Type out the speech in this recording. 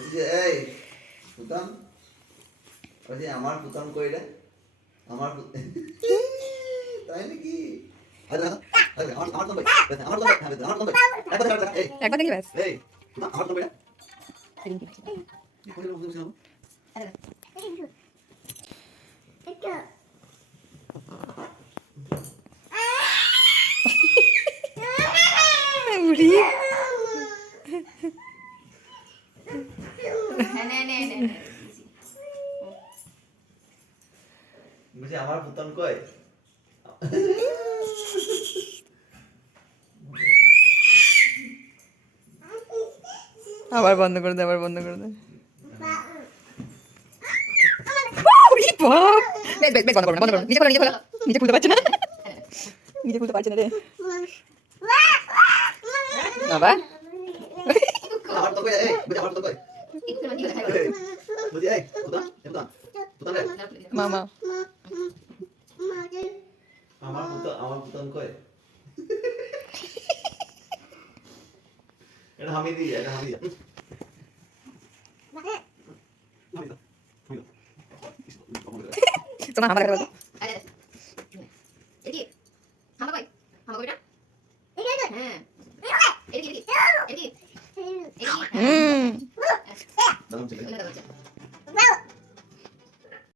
বলছি যে এই পুতান, ওই যে আমার পুতান কই রে, আমার তাই নাকি? আরে দাদা, আরে আমার পুতান কই? আমার পুতান কই? আমার পুতান কই? একবার দেখলে ব্যাস। এই পুতান, আমার পুতান কই রে? সেদিন কি হয়েছিল? কি কইলো বুঝছিলাম? উড়ি। বলছি আমার পুতান কই? আবার বন্ধ করে দে, আবার বন্ধ করে দে। উড়ি বাপ! বেশ বেশ বেশ, বন্ধ করো না, বন্ধ করো না। নিজে খোলো, নিজে খোলো। নিজে খুলতে পারছে না। নিজে খুলতে পারছে না রে বাবা। আমার পুতান কই? এই বলছি আমার পুতান কই? বলছি এই পুতান, এই পুতান, পুতান রে? মামা আমার পুতান কই? এটা হামি দি, এটা হামি দি। তোমার আমার দেখা